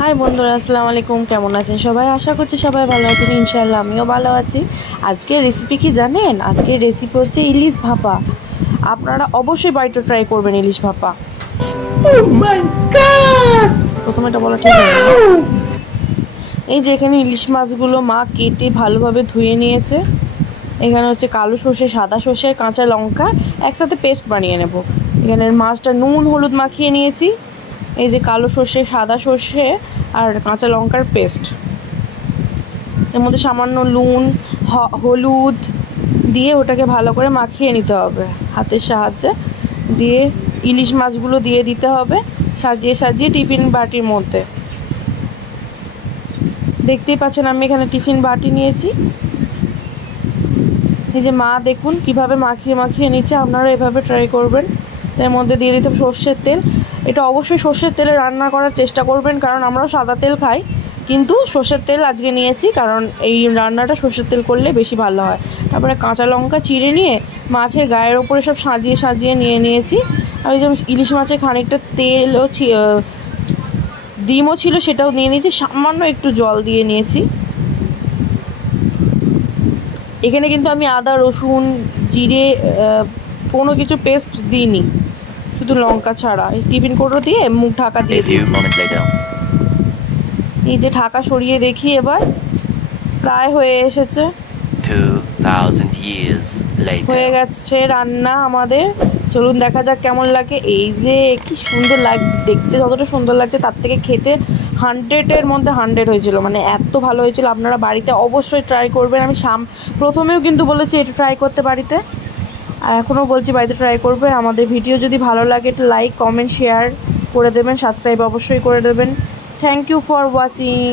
High বন্ধুরা, আসসালামু আলাইকুম। কেমন আছেন সবাই? আশা করছি সবাই ভালো আছেন। ইনশাআল্লাহ আমিও ভালো আছি। আজকের রেসিপি কি জানেন? আজকের রেসিপি হচ্ছে ইলিশ ভাপা। আপনারা অবশ্যই বাড়িতে ট্রাই করবেন ইলিশ ভাপা। Oh my god! প্রথমে এটা বলা ঠিক হবে না। এই যে এখানে ইলিশ মাছগুলো মা কেটে ভালোভাবে ধুয়ে নিয়েছে। এখানে হচ্ছে কালো সর্ষে, সাদা সর্ষে, কাঁচা লঙ্কা একসাথে পেস্ট বানিয়ে নেব। এখানে মাছটা নুন হলুদ মাখিয়ে নিয়েছি। এই যে কালো সর্ষে, সাদা সর্ষে আর কাঁচা লঙ্কার পেস্ট, এর মধ্যে সামান্য নুন হলুদ দিয়ে ওটাকে ভালো করে মাখিয়ে নিতে হবে হাতের সাহায্যে। দিয়ে ইলিশ মাছগুলো দিয়ে দিতে হবে সাজিয়ে সাজিয়ে টিফিন বাটির মধ্যে। দেখতেই পাচ্ছেন আমি এখানে টিফিন বাটি নিয়েছি। এই যে মা দেখুন কিভাবে মাখিয়ে মাখিয়ে নিচ্ছে, আপনারা এভাবে ট্রাই করবেন। এর মধ্যে দিয়ে দিতে হবে সর্ষের তেল। এটা অবশ্যই সর্ষের তেলে রান্না করার চেষ্টা করবেন, কারণ আমরাও সাদা তেল খাই, কিন্তু সর্ষের তেল আজকে নিয়েছি কারণ এই রান্নাটা সর্ষের তেল করলে বেশি ভালো হয়। তারপরে কাঁচা লঙ্কা চিড়ে নিয়ে মাছের গায়ের ওপরে সব সাজিয়ে সাজিয়ে নিয়েছি। আর ওই যে ইলিশ মাছের খানিকটা তেলও ডিমও ছিল, সেটাও নিয়ে নিয়েছি। সামান্য একটু জল দিয়ে নিয়েছি। এখানে কিন্তু আমি আদা রসুন জিরে কোনো কিছু পেস্ট দিইনি, শুধু লঙ্কা ছাড়া। এই টিফিন কৌটো দিয়ে মুখ ঢাকা দিয়ে দিয়েছি। এই যে ঢাকা সরিয়ে দেখি, এবার প্রায় হয়ে এসেছে। 2000 years later. হয়ে গেছে রান্না আমাদের। চলুন দেখা যাক কেমন লাগে। এই যে কি সুন্দর লাগছে দেখতে, যতটা সুন্দর লাগছে তার থেকে খেতে 100-এর মধ্যে 100 হয়েছিল, মানে এত ভালো হয়েছিল। আপনারা বাড়িতে অবশ্যই ট্রাই করবেন। আমি প্রথমেও কিন্তু বলেছি এটা ট্রাই করতে বাড়িতে, আর এখনও বলছি বাড়িতে ট্রাই করবে। আমাদের ভিডিও যদি ভালো লাগে একটু লাইক কমেন্ট শেয়ার করে দেবেন, সাবস্ক্রাইব অবশ্যই করে দেবেন। Thank you for watching.